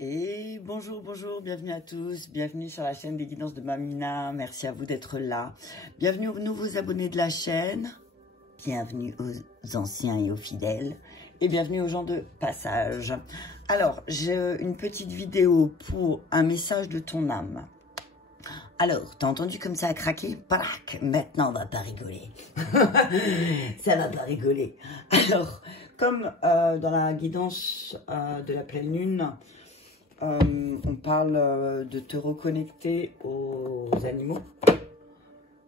Et bonjour, bonjour, bienvenue à tous, bienvenue sur la chaîne des guidances de Mamina, merci à vous d'être là. Bienvenue aux nouveaux abonnés de la chaîne, bienvenue aux anciens et aux fidèles, et bienvenue aux gens de passage. Alors, j'ai une petite vidéo pour un message de ton âme. Alors, t'as entendu comme ça a craqué? Parac, maintenant on va pas rigoler. Ça va pas rigoler. Alors, comme dans la guidance de la pleine lune, on parle de te reconnecter aux animaux,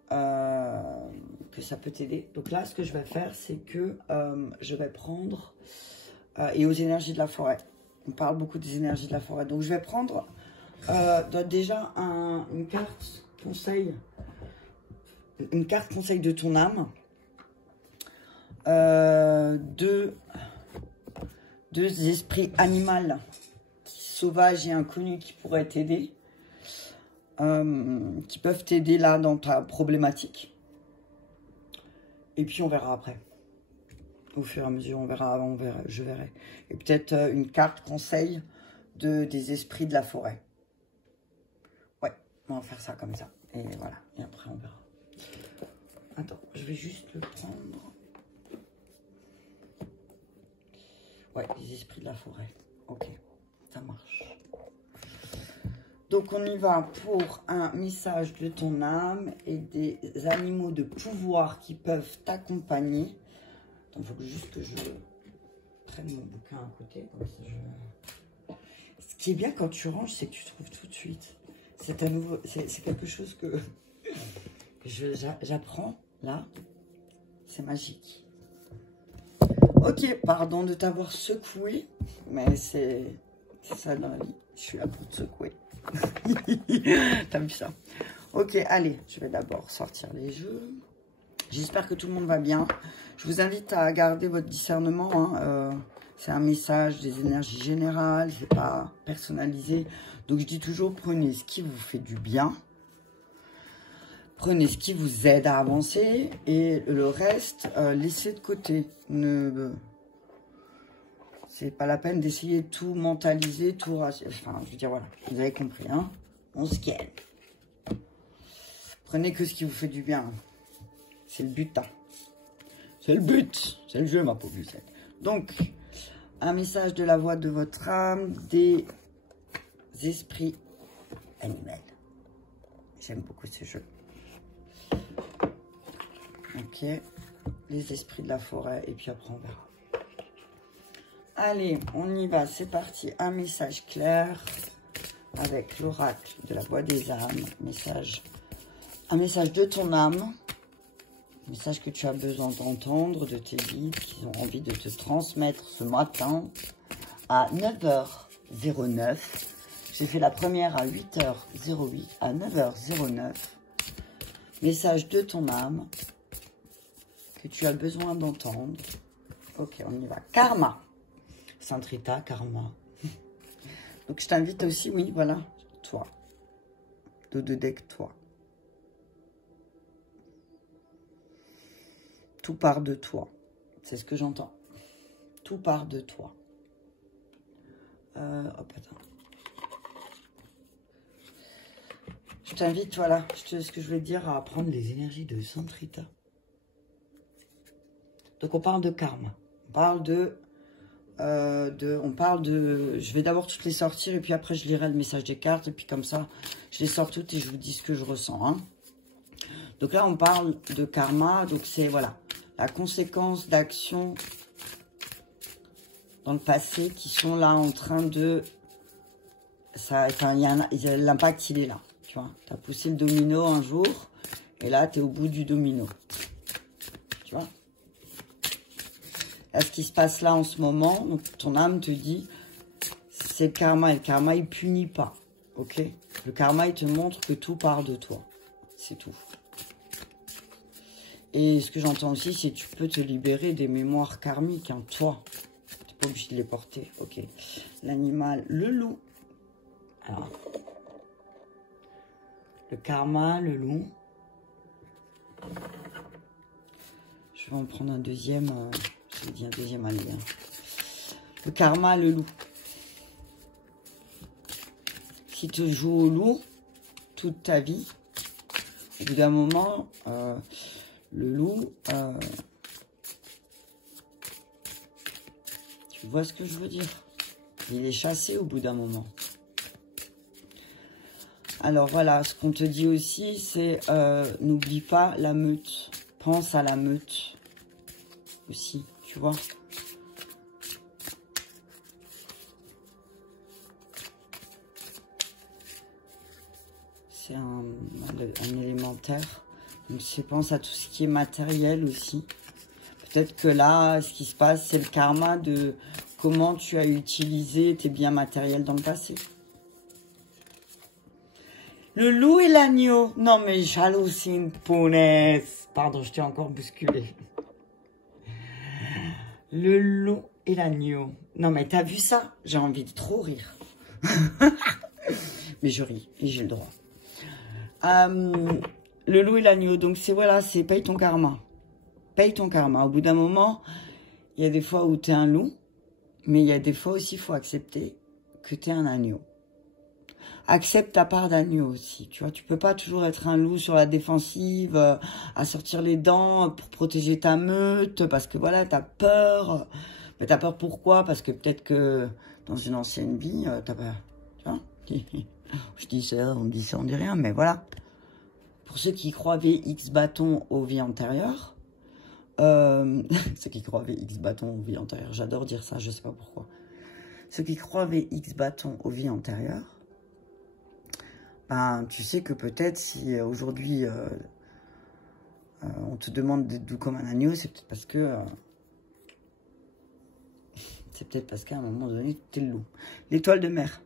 que ça peut t'aider. Donc là, ce que je vais faire, c'est que je vais prendre, et aux énergies de la forêt. On parle beaucoup des énergies de la forêt. Donc je vais prendre déjà une carte conseil, de ton âme, deux esprits animaux sauvages et inconnus qui pourraient t'aider, qui peuvent t'aider là dans ta problématique. Et puis on verra après. Au fur et à mesure, on verra, je verrai. Et peut-être une carte conseil des esprits de la forêt. Ouais, on va faire ça comme ça. Et voilà, et après on verra. Attends, je vais juste le prendre. Ouais, les esprits de la forêt. Ok, ça marche. Donc on y va pour un message de ton âme et des animaux de pouvoir qui peuvent t'accompagner. Il faut juste que je prenne mon bouquin à côté. Comme ça Ce qui est bien quand tu ranges, c'est que tu trouves tout de suite. C'est à nouveau, c'est quelque chose que j'apprends là. C'est magique. Ok, pardon de t'avoir secoué, mais c'est ça dans la vie. Je suis là pour te secouer. T'as vu ça? Ok, allez, je vais d'abord sortir les jeux. J'espère que tout le monde va bien. Je vous invite à garder votre discernement. Hein. C'est un message des énergies générales, c'est pas personnalisé. Donc je dis toujours, prenez ce qui vous fait du bien. Prenez ce qui vous aide à avancer et le reste, laissez de côté. C'est pas la peine d'essayer de tout mentaliser, tout... Enfin, je veux dire, voilà, vous avez compris, hein. On se calme. Prenez que ce qui vous fait du bien. C'est le but, hein. C'est le but. C'est le jeu, ma pauvre Lucette. Donc, un message de la voix de votre âme, des esprits animaux. J'aime beaucoup ce jeu. Ok. Les esprits de la forêt, et puis après on verra. Allez, on y va, c'est parti. Un message clair avec l'oracle de la voix des âmes. Un message de ton âme. Un message que tu as besoin d'entendre, de tes guides, qui ont envie de te transmettre ce matin à 9h09. J'ai fait la première à 8h08, à 9h09. Message de ton âme que tu as besoin d'entendre. Ok, on y va. Karma. Sainte Rita, karma. Donc, je t'invite aussi, oui, voilà, toi. De deck, toi. Tout part de toi. C'est ce que j'entends. Tout part de toi. Hop, attends. Je t'invite, voilà, ce que je vais te dire, à prendre les énergies de Sainte Rita. Donc, on parle de karma. On parle je vais d'abord toutes les sortir et puis après je lirai le message des cartes et puis comme ça je les sors toutes et je vous dis ce que je ressens, hein. Donc là on parle de karma, donc c'est voilà la conséquence d'actions dans le passé qui sont là en train de l'impact il est là, tu vois, tu as poussé le domino un jour et là tu es au bout du domino, tu vois. Là, ce qui se passe là en ce moment, donc ton âme te dit, c'est le karma. Et le karma, il punit pas. Ok? Le karma, il te montre que tout part de toi. C'est tout. Et ce que j'entends aussi, c'est que tu peux te libérer des mémoires karmiques, hein, toi. Tu n'es pas obligé de les porter. Ok. L'animal, le loup. Alors. Le karma, le loup. Je vais en prendre un deuxième. J'ai dit un deuxième, allez. Le karma, le loup. qui te joue au loup toute ta vie, au bout d'un moment, le loup, tu vois ce que je veux dire? Il est chassé au bout d'un moment. Alors voilà, ce qu'on te dit aussi, c'est n'oublie pas la meute. Pense à la meute aussi, tu vois. C'est un élémentaire. Donc c'est pense à tout ce qui est matériel aussi. Peut-être que là, ce qui se passe, c'est le karma de comment tu as utilisé tes biens matériels dans le passé. Le loup et l'agneau. Non, mais j'hallucine, punaise. Pardon, je t'ai encore bousculé. Le loup et l'agneau. Non, mais t'as vu ça? J'ai envie de trop rire. Mais je ris et j'ai le droit. Le loup et l'agneau. Donc, c'est voilà, c'est paye ton karma. Paye ton karma. Au bout d'un moment, il y a des fois où tu es un loup, mais il y a des fois aussi, il faut accepter que tu es un agneau. Accepte ta part d'agneau aussi, tu vois. Tu peux pas toujours être un loup sur la défensive, à sortir les dents pour protéger ta meute, parce que voilà, tu as peur. Mais tu as peur pourquoi? Parce que peut-être que dans une ancienne vie, tu as peur. Tu vois. Je dis ça, on dit ça, on dit rien, mais voilà. Pour ceux qui croient VX bâton aux vies antérieures, ceux qui croient VX bâton aux vies antérieures, j'adore dire ça, je sais pas pourquoi. Ceux qui croient VX bâton aux vies antérieures, ben, tu sais que peut-être si aujourd'hui on te demande d'être doux comme un agneau, c'est peut-être parce que qu'à un moment donné, tu es le loup. L'étoile de mer.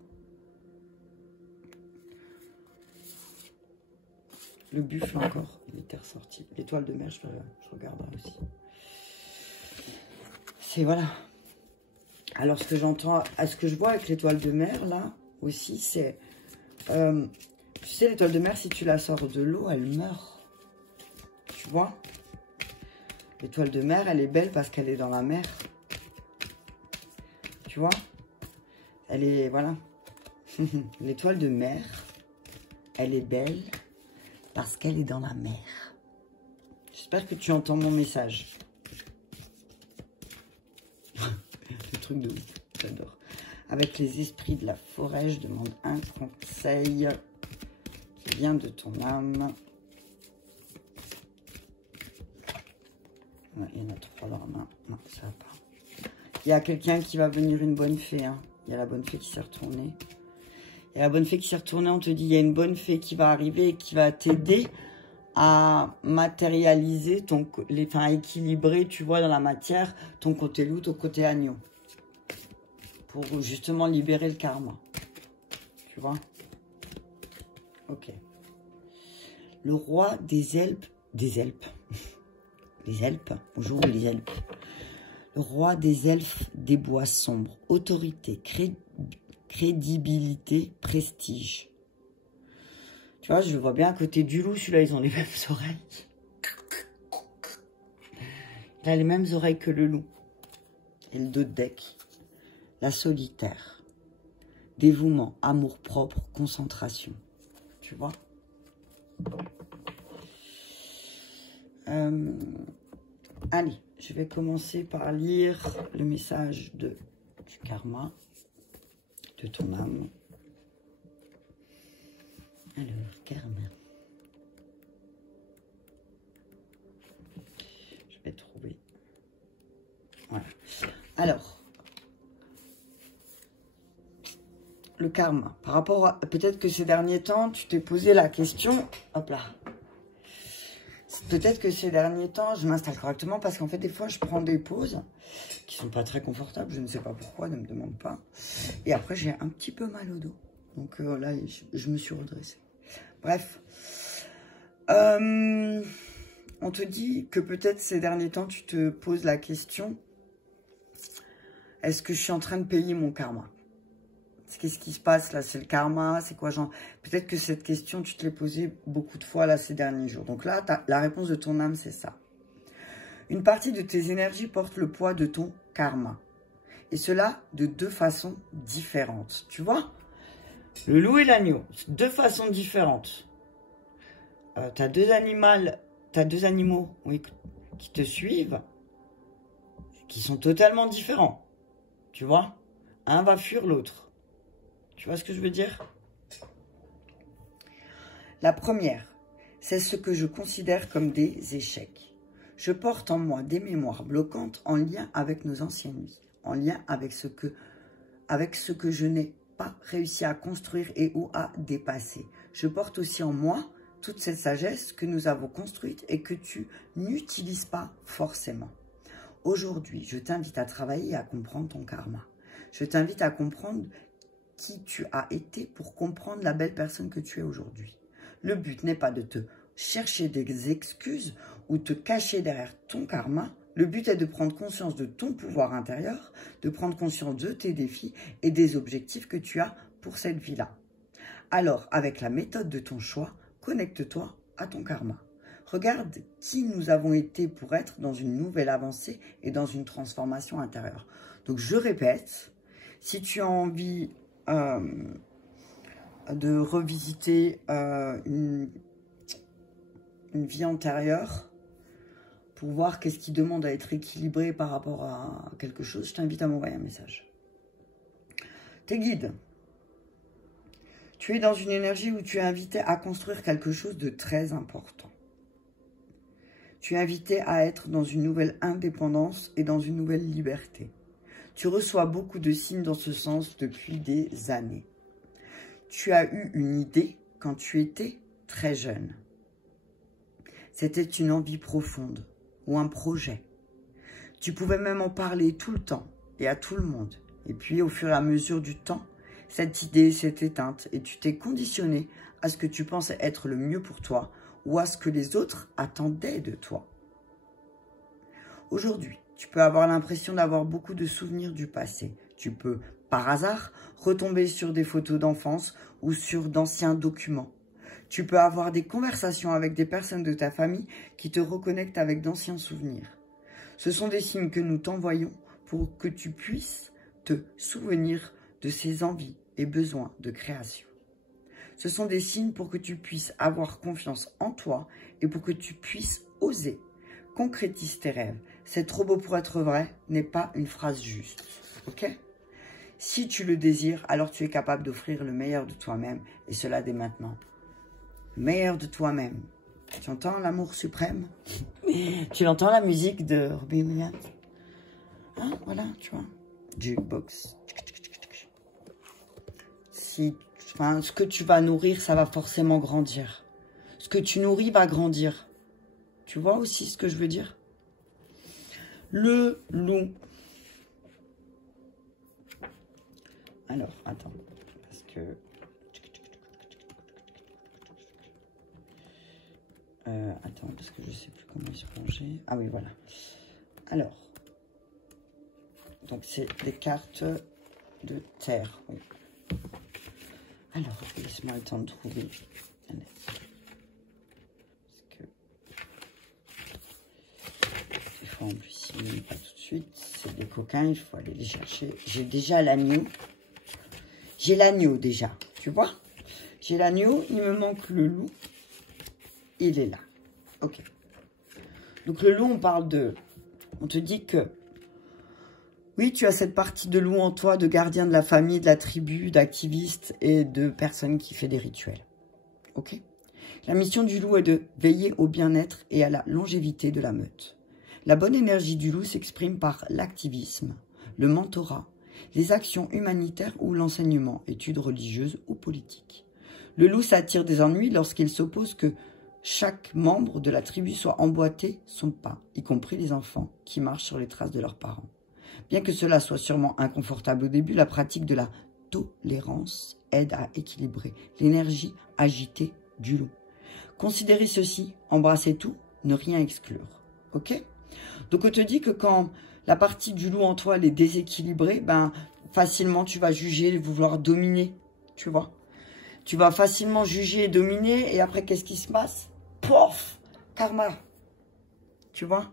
Le buffle encore, il était ressorti. L'étoile de mer, je regarderai aussi. C'est voilà. Alors ce que j'entends, ce que je vois avec l'étoile de mer là aussi, c'est tu sais, l'étoile de mer, si tu la sors de l'eau, elle meurt. Tu vois? L'étoile de mer, elle est belle parce qu'elle est dans la mer. Tu vois? Elle est, voilà. L'étoile de mer, elle est belle parce qu'elle est dans la mer. J'espère que tu entends mon message. Le truc de ouf, j'adore. Avec les esprits de la forêt, je demande un conseil qui vient de ton âme. Ouais, il y en a 3 dans la main. Non, ça va pas. Il y a quelqu'un qui va venir, une bonne fée. Hein. Il y a la bonne fée qui s'est retournée. Et la bonne fée qui s'est retournée, on te dit, il y a une bonne fée qui va arriver et qui va t'aider à matérialiser, à équilibrer, tu vois, dans la matière, ton côté loup, ton côté agneau. Pour justement libérer le karma. Tu vois? Ok. Le roi des Alpes. Des Alpes. Les Alpes. Bonjour les Alpes. Le roi des elfes des bois sombres. Autorité, crédibilité, prestige. Tu vois, je le vois bien à côté du loup. Celui-là, ils ont les mêmes oreilles. Il a les mêmes oreilles que le loup. Et le dos de deck. La solitaire. Dévouement, amour-propre, concentration. Tu vois? Allez, je vais commencer par lire le message du karma, de ton âme. Alors, karma. Je vais trouver. Voilà. Alors, le karma. Par rapport à... Peut-être que ces derniers temps, tu t'es posé la question... Hop là. Peut-être que ces derniers temps, je m'installe correctement parce qu'en fait, des fois, je prends des pauses qui sont pas très confortables. Je ne sais pas pourquoi, ne me demande pas. Et après, j'ai un petit peu mal au dos. Donc là, je me suis redressée. Bref. On te dit que peut-être ces derniers temps, tu te poses la question, est-ce que je suis en train de payer mon karma? Qu'est-ce qui se passe là? C'est le karma? C'est quoi, genre? Peut-être que cette question, tu te l'es posée beaucoup de fois là ces derniers jours. Donc là, la réponse de ton âme, c'est ça. Une partie de tes énergies porte le poids de ton karma. Et cela de 2 façons différentes. Tu vois? Le loup et l'agneau, deux façons différentes. Tu as deux animaux oui, qui te suivent, qui sont totalement différents. Tu vois? Un va fuir l'autre. Tu vois ce que je veux dire? La première, c'est ce que je considère comme des échecs. Je porte en moi des mémoires bloquantes en lien avec nos anciennes vies, en lien avec ce que je n'ai pas réussi à construire et ou à dépasser. Je porte aussi en moi toute cette sagesse que nous avons construite et que tu n'utilises pas forcément. Aujourd'hui, je t'invite à travailler et à comprendre ton karma. Je t'invite à comprendre qui tu as été pour comprendre la belle personne que tu es aujourd'hui. Le but n'est pas de te chercher des excuses ou te cacher derrière ton karma. Le but est de prendre conscience de ton pouvoir intérieur, de prendre conscience de tes défis et des objectifs que tu as pour cette vie-là. Alors, avec la méthode de ton choix, connecte-toi à ton karma. Regarde qui nous avons été pour être dans une nouvelle avancée et dans une transformation intérieure. Donc, je répète, si tu as envie de revisiter une vie antérieure pour voir qu'est-ce qui demande à être équilibré par rapport à quelque chose, je t'invite à m'envoyer un message. Tes guides. Tu es dans une énergie où tu es invité à construire quelque chose de très important. Tu es invité à être dans une nouvelle indépendance et dans une nouvelle liberté. Tu reçois beaucoup de signes dans ce sens depuis des années. Tu as eu une idée quand tu étais très jeune. C'était une envie profonde ou un projet. Tu pouvais même en parler tout le temps et à tout le monde. Et puis, au fur et à mesure du temps, cette idée s'est éteinte et tu t'es conditionné à ce que tu pensais être le mieux pour toi ou à ce que les autres attendaient de toi. Aujourd'hui, tu peux avoir l'impression d'avoir beaucoup de souvenirs du passé. Tu peux, par hasard, retomber sur des photos d'enfance ou sur d'anciens documents. Tu peux avoir des conversations avec des personnes de ta famille qui te reconnectent avec d'anciens souvenirs. Ce sont des signes que nous t'envoyons pour que tu puisses te souvenir de ces envies et besoins de création. Ce sont des signes pour que tu puisses avoir confiance en toi et pour que tu puisses oser. Concrétise tes rêves. C'est trop beau pour être vrai n'est pas une phrase juste. Ok ? Si tu le désires, alors tu es capable d'offrir le meilleur de toi-même et cela dès maintenant. Le meilleur de toi-même. Tu entends l'amour suprême? Tu entends la musique de Robbie Williams? Hein, voilà, tu vois. Jukebox. Ce que tu vas nourrir, ça va forcément grandir. Ce que tu nourris va grandir. Tu vois aussi ce que je veux dire? Le loup. Alors, attends. Parce que... attends, parce que je sais plus comment ils se ranger. Ah oui, voilà. Alors. Donc, c'est des cartes de terre. Oui. Alors, laisse-moi le temps de trouver. Allez. Parce que... des fois, en plus, ils ne pas tout de suite. C'est des coquins, il faut aller les chercher. J'ai déjà l'agneau. J'ai l'agneau déjà, tu vois? J'ai l'agneau, il me manque le loup. Il est là. Ok. Donc le loup, on te dit que, oui, tu as cette partie de loup en toi, de gardien de la famille, de la tribu, d'activiste et de personne qui fait des rituels. Ok? La mission du loup est de veiller au bien-être et à la longévité de la meute. La bonne énergie du loup s'exprime par l'activisme, le mentorat, les actions humanitaires ou l'enseignement, études religieuses ou politiques. Le loup s'attire des ennuis lorsqu'il s'oppose que chaque membre de la tribu soit emboîté son pas, y compris les enfants qui marchent sur les traces de leurs parents. Bien que cela soit sûrement inconfortable au début, la pratique de la tolérance aide à équilibrer l'énergie agitée du loup. Considérez ceci, embrassez tout, ne rien exclure. Ok? Donc on te dit que quand la partie du loup en toi elle est déséquilibrée, ben facilement tu vas juger, vouloir dominer, tu vois. Tu vas facilement juger et dominer, et après qu'est-ce qui se passe? Pouf! Karma. Tu vois?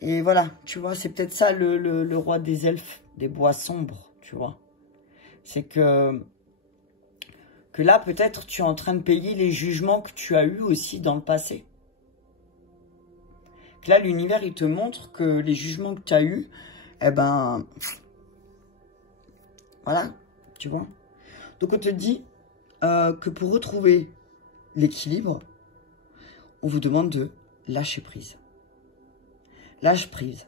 Et voilà, tu vois, c'est peut-être ça le roi des elfes, des bois sombres. tu vois. C'est que là, peut-être, tu es en train de payer les jugements que tu as eus aussi dans le passé. Que là, l'univers, il te montre que les jugements que tu as eus, eh ben, voilà, tu vois. Donc, on te dit que pour retrouver l'équilibre, on vous demande de lâcher prise. Lâche prise.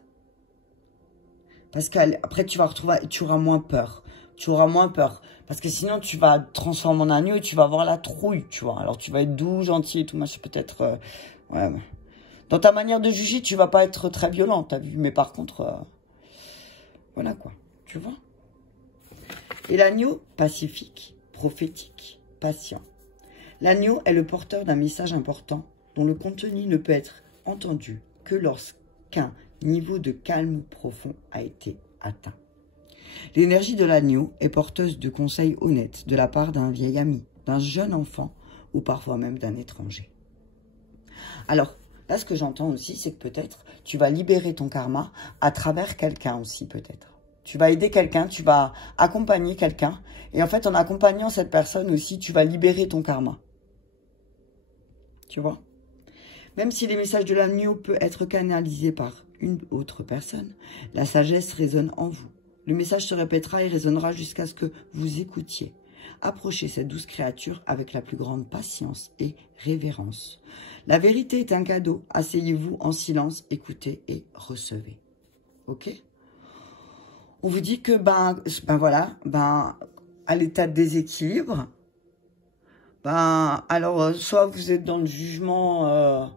Parce qu'après, tu vas retrouver, tu auras moins peur. Tu auras moins peur. Parce que sinon, tu vas te transformer en agneau et tu vas avoir la trouille, tu vois. Alors, tu vas être doux, gentil et tout, machin, peut-être... ouais. Dans ta manière de juger, tu vas pas être très violent, t'as vu. Mais par contre, voilà quoi, tu vois. Et l'agneau, pacifique, prophétique, patient. L'agneau est le porteur d'un message important dont le contenu ne peut être entendu que lorsqu'un niveau de calme profond a été atteint. L'énergie de l'agneau est porteuse de conseils honnêtes de la part d'un vieil ami, d'un jeune enfant ou parfois même d'un étranger. Alors, là, ce que j'entends aussi, c'est que peut-être tu vas libérer ton karma à travers quelqu'un aussi, peut-être. Tu vas aider quelqu'un, tu vas accompagner quelqu'un. Et en fait, en accompagnant cette personne aussi, tu vas libérer ton karma. Tu vois? Même si les messages de l'agneau peuvent être canalisés par une autre personne, la sagesse résonne en vous. Le message se répétera et résonnera jusqu'à ce que vous écoutiez. Approchez cette douce créature avec la plus grande patience et révérence. La vérité est un cadeau. Asseyez-vous en silence, écoutez et recevez. Ok? On vous dit que, voilà, à l'état de déséquilibre, alors, soit vous êtes dans le jugement,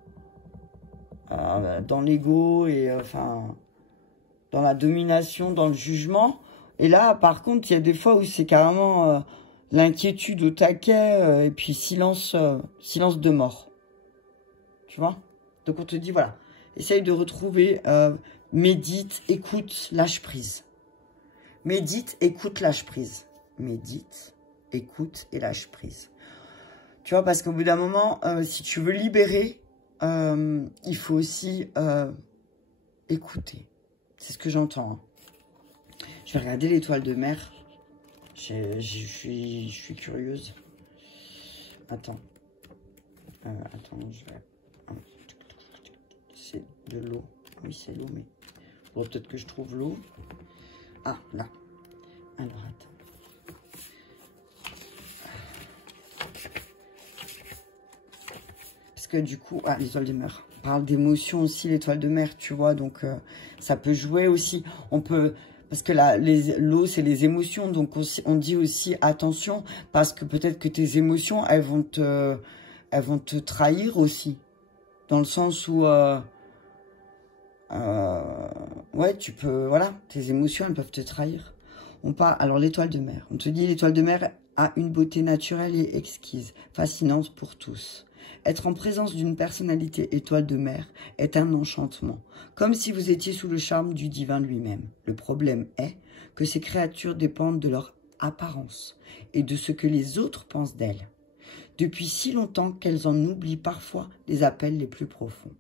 dans l'ego et, dans la domination, dans le jugement. Et là, par contre, il y a des fois où c'est carrément l'inquiétude au taquet et puis silence de mort. Tu vois? Donc, on te dit, voilà, essaye de retrouver, médite, écoute, lâche prise. Médite, écoute, lâche prise. Médite, écoute et lâche prise. Tu vois, parce qu'au bout d'un moment, si tu veux libérer, il faut aussi écouter. C'est ce que j'entends. Hein. Je vais regarder l'étoile de mer. Je suis curieuse. Attends. Attends, je vais... C'est de l'eau. Oui, c'est l'eau, mais... Bon, peut-être que je trouve l'eau. Ah, là. Alors, attends. Parce que du coup... Ah, l'étoile de mer. On parle d'émotion aussi, l'étoile de mer, tu vois. Donc, ça peut jouer aussi. On peut... Parce que l'eau, c'est les émotions. Donc, on dit aussi attention. Parce que peut-être que tes émotions, elles vont te trahir aussi. Dans le sens où... ouais, tu peux... Voilà, tes émotions, elles peuvent te trahir. Alors, l'étoile de mer. On te dit, l'étoile de mer a une beauté naturelle et exquise, fascinante pour tous. Être en présence d'une personnalité étoile de mer est un enchantement, comme si vous étiez sous le charme du divin lui-même. Le problème est que ces créatures dépendent de leur apparence et de ce que les autres pensent d'elles, depuis si longtemps qu'elles en oublient parfois les appels les plus profonds.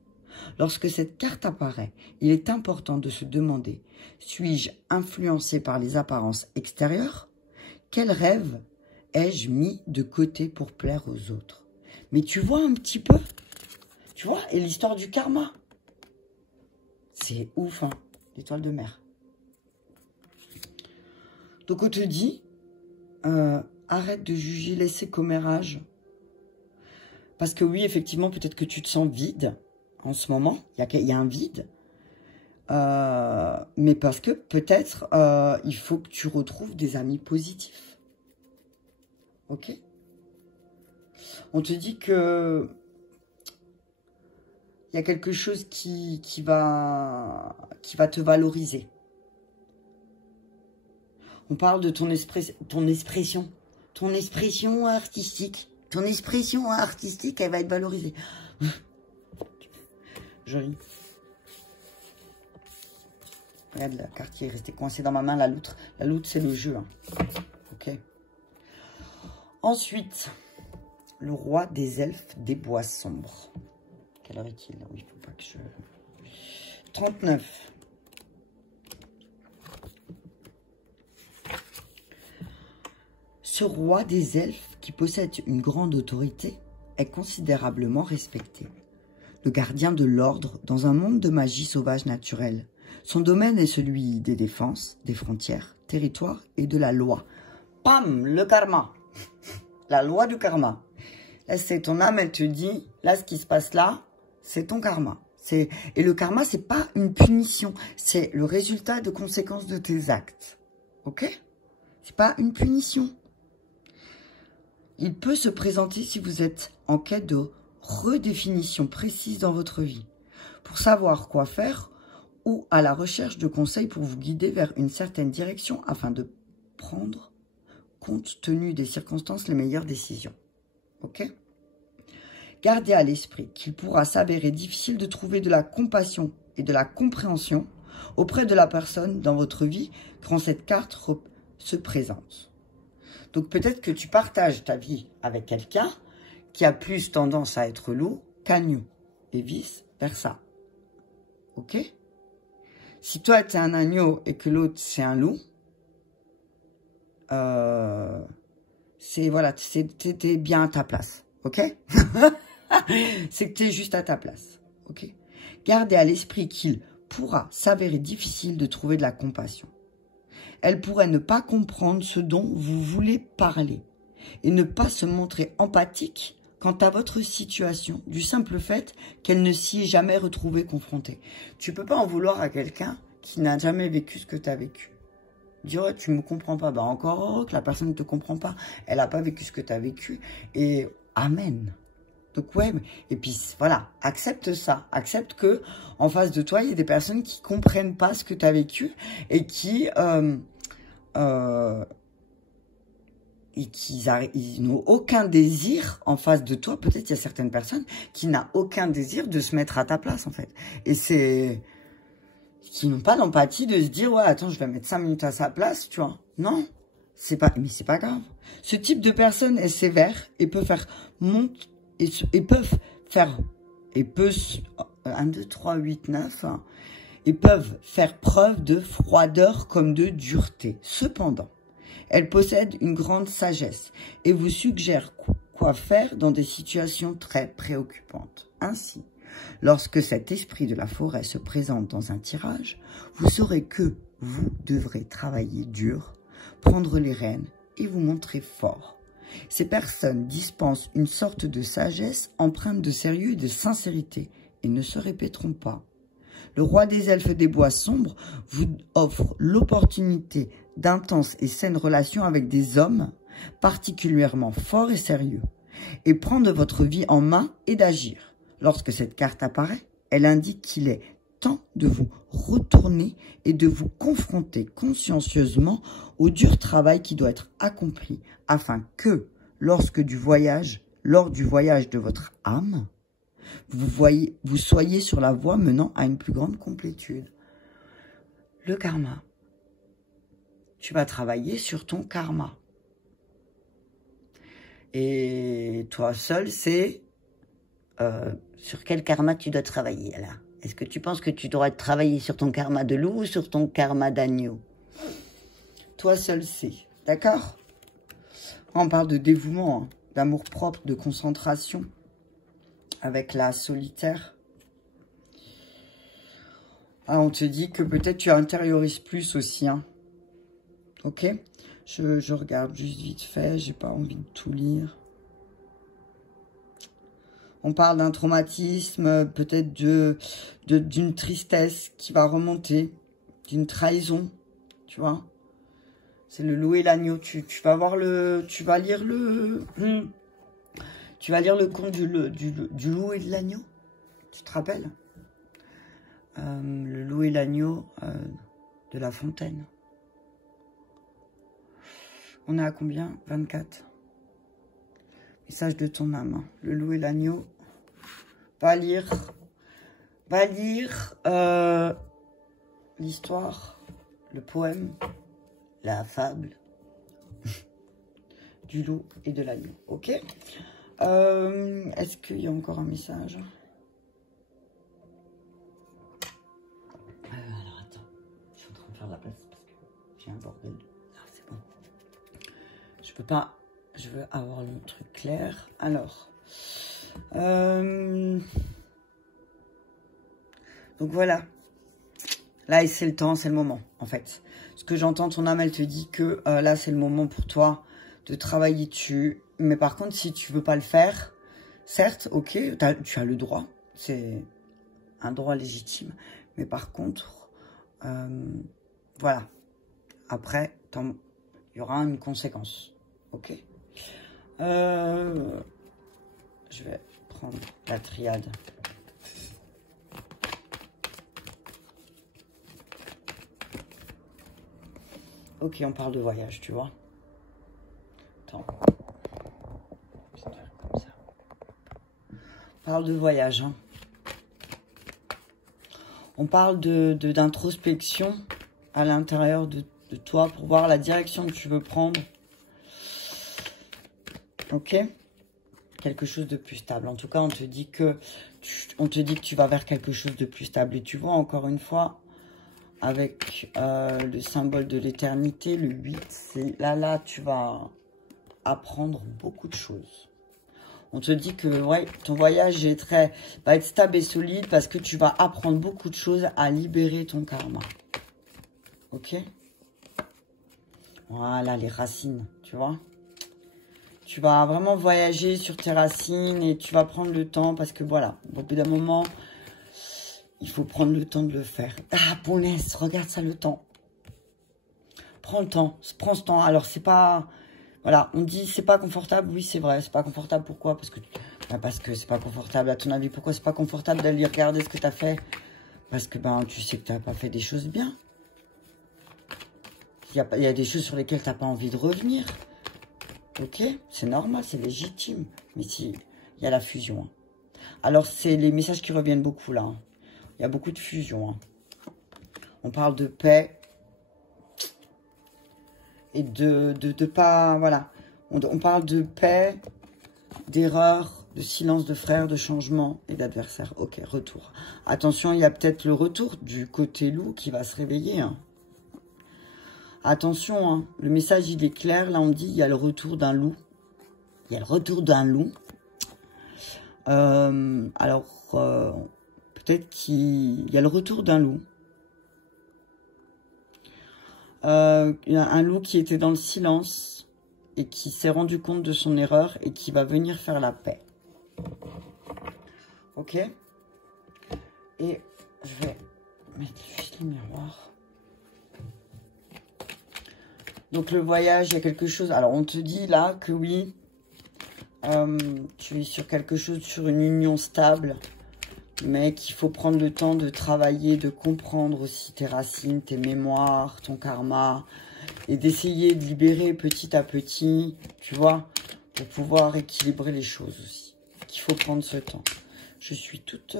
Lorsque cette carte apparaît, il est important de se demander, suis-je influencé par les apparences extérieures? Quel rêve ai-je mis de côté pour plaire aux autres? Mais tu vois un petit peu, tu vois, et l'histoire du karma, c'est ouf, hein, l'étoile de mer. Donc on te dit, arrête de juger, laissez commérage. Parce que oui, effectivement, peut-être que tu te sens vide en ce moment, il y a un vide. Mais parce que peut-être il faut que tu retrouves des amis positifs. Ok? On te dit que il y a quelque chose qui va te valoriser. On parle de ton expression artistique. Ton expression artistique, elle va être valorisée. Joli. Regarde, la carte qui est restée coincée dans ma main, la loutre. La loutre, c'est le jeu. Hein. Ok. Ensuite, le roi des elfes des bois sombres. Quelle heure est-il? Oui, il ne faut pas que je... 39. Ce roi des elfes, qui possède une grande autorité, est considérablement respecté. Le gardien de l'ordre dans un monde de magie sauvage naturelle. Son domaine est celui des défenses, des frontières, territoires et de la loi. Pam, le karma. La loi du karma. Là, c'est ton âme, elle te dit, là, ce qui se passe là, c'est ton karma. Et le karma, c'est pas une punition, c'est le résultat de conséquences de tes actes. Ok? C'est pas une punition. Il peut se présenter si vous êtes en quête de redéfinition précise dans votre vie, pour savoir quoi faire ou à la recherche de conseils pour vous guider vers une certaine direction afin de prendre, compte tenu des circonstances, les meilleures décisions. Ok? Gardez à l'esprit qu'il pourra s'avérer difficile de trouver de la compassion et de la compréhension auprès de la personne dans votre vie quand cette carte se présente. Donc peut-être que tu partages ta vie avec quelqu'un qui a plus tendance à être loup qu'agneau et vice versa. Ok? Si toi tu es un agneau et que l'autre c'est un loup, voilà, t'es bien à ta place. Ok? C'est que tu es juste à ta place. Ok? Gardez à l'esprit qu'il pourra s'avérer difficile de trouver de la compassion. Elle pourrait ne pas comprendre ce dont vous voulez parler et ne pas se montrer empathique quant à votre situation du simple fait qu'elle ne s'y est jamais retrouvée confrontée. Tu peux pas en vouloir à quelqu'un qui n'a jamais vécu ce que tu as vécu. Dire ouais, tu me comprends pas, bah encore heureux que la personne ne te comprend pas. Elle n'a pas vécu ce que tu as vécu et amen. Donc ouais, et puis voilà, accepte ça. Accepte que en face de toi, il y a des personnes qui comprennent pas ce que tu as vécu et qui ils n'ont aucun désir en face de toi. Peut-être il y a certaines personnes qui n'ont aucun désir de se mettre à ta place en fait. Et c'est qui n'ont pas d'empathie de se dire ouais attends je vais mettre 5 minutes à sa place, tu vois. Non, c'est pas, mais c'est pas grave. Ce type de personne est sévère et peut faire monte. Et peuvent faire, 1, 2, 3, 8, 9, hein, et peuvent faire preuve de froideur comme de dureté. Cependant, elles possèdent une grande sagesse et vous suggèrent quoi faire dans des situations très préoccupantes. Ainsi, lorsque cet esprit de la forêt se présente dans un tirage, vous saurez que vous devrez travailler dur, prendre les rênes et vous montrer fort. Ces personnes dispensent une sorte de sagesse empreinte de sérieux et de sincérité et ne se répéteront pas. Le roi des elfes des bois sombres vous offre l'opportunité d'intenses et saines relations avec des hommes particulièrement forts et sérieux et prendre votre vie en main et d'agir. Lorsque cette carte apparaît, elle indique qu'il est temps de vous retourner et de vous confronter consciencieusement au dur travail qui doit être accompli afin que, lors du voyage de votre âme, vous soyez sur la voie menant à une plus grande complétude. Le karma. Tu vas travailler sur ton karma. Et toi seul, c'est sur quel karma tu dois travailler là? Est-ce que tu penses que tu dois travailler sur ton karma de loup ou sur ton karma d'agneau? Toi seul sais. D'accord? On parle de dévouement, hein, d'amour-propre, de concentration avec la solitaire. Ah, on te dit que peut-être tu intériorises plus aussi. Hein. Ok? Je regarde juste vite fait. J'ai pas envie de tout lire. On parle d'un traumatisme, peut-être d'une tristesse qui va remonter, d'une trahison, tu vois. C'est le loup et l'agneau. Tu vas voir tu vas lire le conte du loup et de l'agneau. Tu te rappelles? Le loup et l'agneau de La Fontaine. On est à combien? 24. Message de ton âme. Le loup et l'agneau. Va lire l'histoire, le poème, la fable du loup et de l'agneau. Ok? Est-ce qu'il y a encore un message? Alors attends, je suis en train de faire la place parce que j'ai un bordel. Ah, c'est bon. Je peux pas... Je veux avoir le truc clair. Alors... Donc voilà. Là, c'est le temps, c'est le moment, en fait. Ce que j'entends, ton âme, elle te dit que là, c'est le moment pour toi de travailler dessus. Mais par contre, si tu veux pas le faire, certes, ok, tu as le droit. C'est un droit légitime. Mais par contre, voilà. Après, il y aura une conséquence. Ok. Je vais prendre la triade. Ok, on parle de voyage, tu vois. Attends. Comme ça. On parle de voyage. Hein. On parle d'introspection à l'intérieur de toi pour voir la direction que tu veux prendre. Ok? Quelque chose de plus stable. En tout cas, on te dit que tu vas vers quelque chose de plus stable. Et tu vois, encore une fois, avec le symbole de l'éternité, le 8, c'est là, tu vas apprendre beaucoup de choses. On te dit que ouais, ton voyage va être stable et solide parce que tu vas apprendre beaucoup de choses à libérer ton karma. Ok? Voilà, les racines, tu vois? Tu vas vraiment voyager sur tes racines et tu vas prendre le temps parce que voilà, au bout d'un moment, il faut prendre le temps de le faire. Ah, punaise, regarde ça, le temps. Prends le temps, prends ce temps. Alors, c'est pas... Voilà, on dit c'est pas confortable. Oui, c'est vrai, c'est pas confortable. Pourquoi? Parce que c'est pas confortable. À ton avis, pourquoi c'est pas confortable d'aller regarder ce que tu as fait? Parce que tu sais que tu n'as pas fait des choses bien. Il y a des choses sur lesquelles tu n'as pas envie de revenir. Ok? C'est normal, c'est légitime. Mais si, il y a la fusion. Hein. Alors, c'est les messages qui reviennent beaucoup là. Hein. Il y a beaucoup de fusion. Hein. On parle de paix. Et de pas... Voilà. On parle de paix, d'erreur, de silence de frères, de changement et d'adversaire. Ok, retour. Attention, il y a peut-être le retour du côté loup qui va se réveiller. Hein. Attention, hein, le message, il est clair. Là, on dit, il y a le retour d'un loup. Il y a le retour d'un loup. Peut-être qu'il y a le retour d'un loup. Il y a un loup qui était dans le silence et qui s'est rendu compte de son erreur et qui va venir faire la paix. Ok? Et je vais mettre juste les miroirs. Donc le voyage, il y a quelque chose... Alors on te dit là que oui, tu es sur quelque chose, sur une union stable, mais qu'il faut prendre le temps de travailler, de comprendre aussi tes racines, tes mémoires, ton karma, et d'essayer de libérer petit à petit, tu vois, pour pouvoir équilibrer les choses aussi. Qu'il faut prendre ce temps. Je suis toute...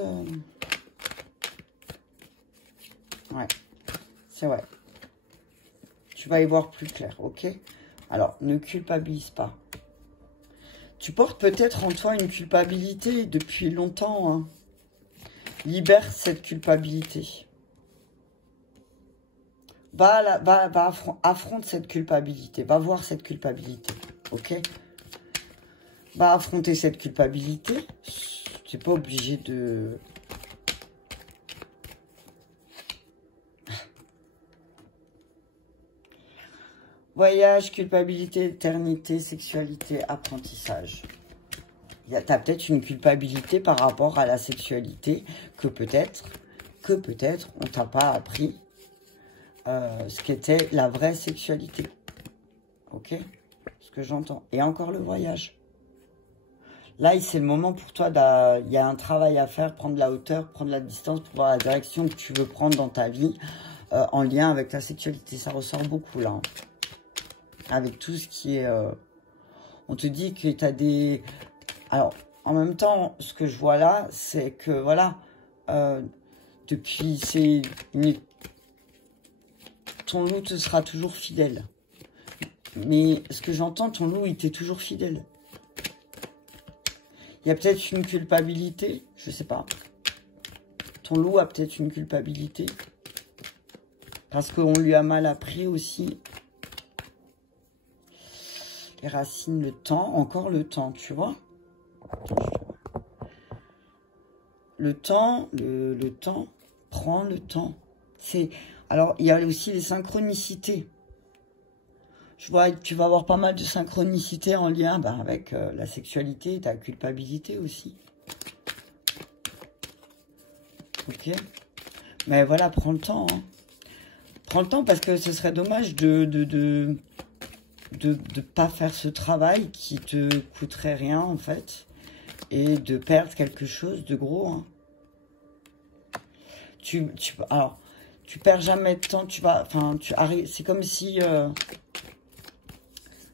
Ouais, c'est vrai. Tu vas y voir plus clair, ok? Alors, ne culpabilise pas. Tu portes peut-être en toi une culpabilité depuis longtemps, hein. Libère cette culpabilité. Affronte cette culpabilité. Va voir cette culpabilité. Ok? Va affronter cette culpabilité. Tu n'es pas obligé de... Voyage, culpabilité, éternité, sexualité, apprentissage. Tu as peut-être une culpabilité par rapport à la sexualité que peut-être on t'a pas appris ce qu'était la vraie sexualité. Ok? Ce que j'entends. Et encore le voyage. Là, c'est le moment pour toi, il y a un travail à faire, prendre la hauteur, prendre la distance pour voir la direction que tu veux prendre dans ta vie en lien avec ta sexualité. Ça ressort beaucoup là. Hein. Avec tout ce qui est... on te dit que tu as des... Alors, en même temps, ce que je vois là, c'est que, voilà, depuis, ton loup te sera toujours fidèle. Mais ce que j'entends, ton loup, il t'est toujours fidèle. Il y a peut-être une culpabilité, je sais pas. Ton loup a peut-être une culpabilité. Parce qu'on lui a mal appris aussi. Les racines, le temps, encore le temps, tu vois. Le temps, le temps, prends le temps. Alors, il y a aussi les synchronicités. Je vois que tu vas avoir pas mal de synchronicité en lien avec la sexualité et ta culpabilité aussi. Ok. Mais voilà, prends le temps. Hein. Prends le temps parce que ce serait dommage de pas faire ce travail qui te coûterait rien en fait. Et de perdre quelque chose de gros. Hein. Alors, tu perds jamais de temps. Tu arrives. C'est comme si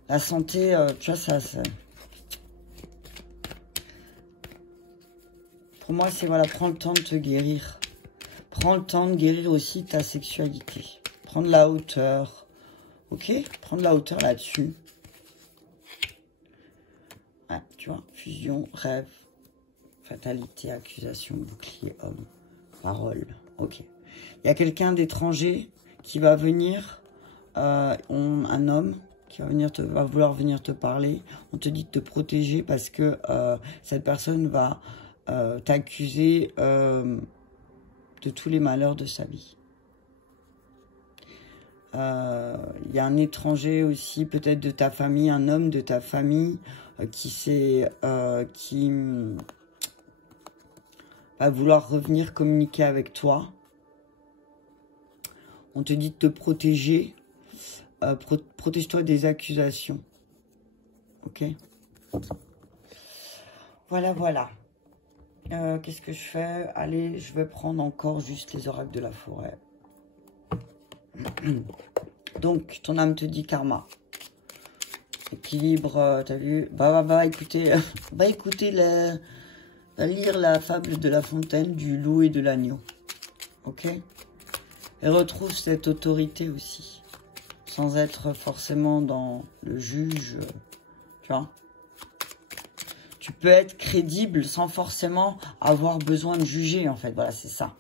la santé, tu vois, ça. Pour moi, c'est voilà, prends le temps de te guérir. Prends le temps de guérir aussi ta sexualité. Prendre la hauteur. Ok? Prendre la hauteur là-dessus. Ouais, tu vois, fusion, rêve, fatalité, accusation, bouclier, homme, parole. Ok. Il y a quelqu'un d'étranger qui va venir, un homme qui va vouloir venir te parler. On te dit de te protéger parce que cette personne va t'accuser de tous les malheurs de sa vie. Il y a un étranger aussi, peut-être de ta famille, un homme de ta famille qui va vouloir revenir communiquer avec toi. On te dit de te protéger. Protège-toi des accusations. Ok? Voilà, voilà. Qu'est-ce que je fais? Allez, je vais prendre encore juste les oracles de la forêt. Donc, ton âme te dit karma. Équilibre, t'as vu? Écoutez, lire la fable de La Fontaine du loup et de l'agneau. Ok? Et retrouve cette autorité aussi. Sans être forcément dans le juge. Tu vois? Tu peux être crédible sans forcément avoir besoin de juger, en fait. Voilà, c'est ça.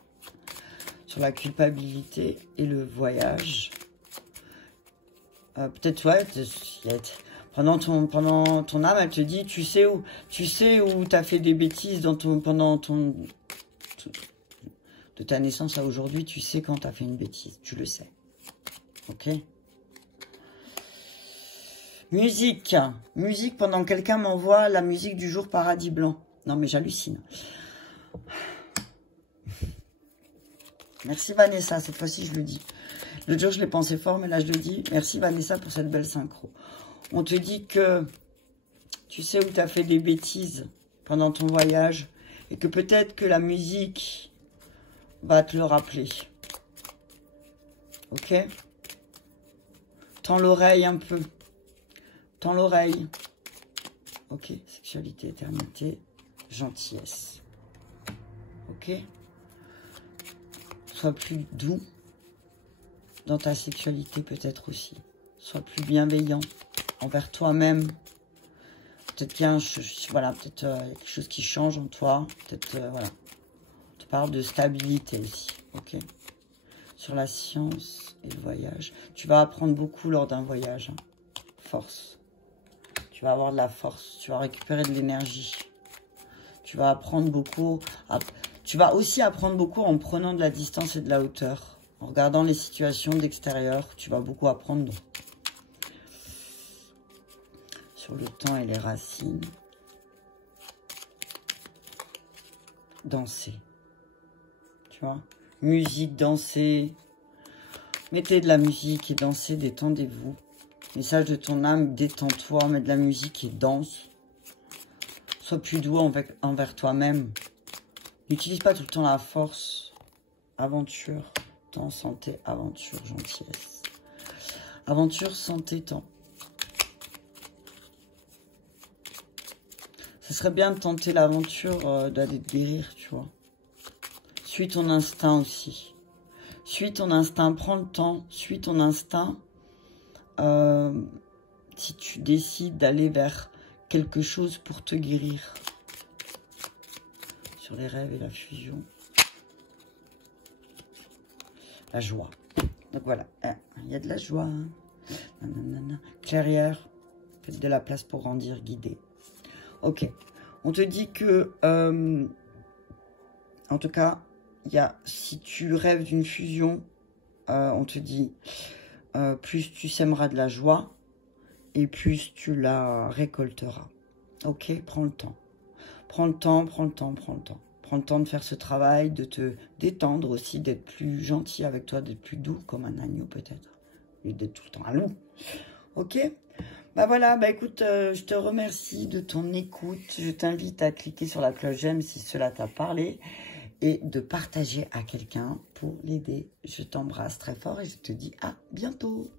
Sur la culpabilité et le voyage. Peut-être, ouais, pendant ton âme, elle te dit, tu sais où tu as fait des bêtises de ta naissance à aujourd'hui, tu sais quand tu as fait une bêtise, tu le sais. Ok? Musique, pendant que quelqu'un m'envoie la musique du jour Paradis Blanc. Non mais j'hallucine. Merci Vanessa, cette fois-ci je le dis. L'autre jour je l'ai pensé fort, mais là je le dis. Merci Vanessa pour cette belle synchro. On te dit que tu sais où tu as fait des bêtises pendant ton voyage et que peut-être que la musique va te le rappeler. Ok? Tends l'oreille un peu. Tends l'oreille. Ok? Sexualité, éternité, gentillesse. Ok? Sois plus doux dans ta sexualité peut-être aussi. Sois plus bienveillant envers toi-même. Peut-être qu'il y a quelque chose qui change en toi. Peut-être, voilà. On te parle de stabilité ici. Ok? Sur la science et le voyage. Tu vas apprendre beaucoup lors d'un voyage. Hein. Force. Tu vas avoir de la force. Tu vas récupérer de l'énergie. Tu vas apprendre beaucoup. Tu vas aussi apprendre beaucoup en prenant de la distance et de la hauteur. En regardant les situations d'extérieur, tu vas beaucoup apprendre. Sur le temps et les racines. Danser. Tu vois? Musique, danser. Mettez de la musique et dansez, détendez-vous. Message de ton âme, détends-toi, mets de la musique et danse. Sois plus doux envers toi-même. N'utilise pas tout le temps la force. Aventure, temps, santé, aventure, gentillesse. Aventure, santé, temps. Ce serait bien de tenter l'aventure d'aller te guérir, tu vois. Suis ton instinct aussi. Suis ton instinct, prends le temps, suis ton instinct. Si tu décides d'aller vers quelque chose pour te guérir. Sur les rêves et la fusion. La joie. Donc voilà, il y a de la joie. Nanana. Clairière. Faites de la place pour grandir, guider. Ok. On te dit que, en tout cas, si tu rêves d'une fusion, on te dit, plus tu sèmeras de la joie et plus tu la récolteras. Ok, prends le temps. Prends le temps, prends le temps, prends le temps. Prends le temps de faire ce travail, de te détendre aussi, d'être plus gentil avec toi, d'être plus doux comme un agneau peut-être. Et d'être tout le temps un loup. Ok? Bah voilà, bah écoute, je te remercie de ton écoute. Je t'invite à cliquer sur la cloche j'aime si cela t'a parlé et de partager à quelqu'un pour l'aider. Je t'embrasse très fort et je te dis à bientôt.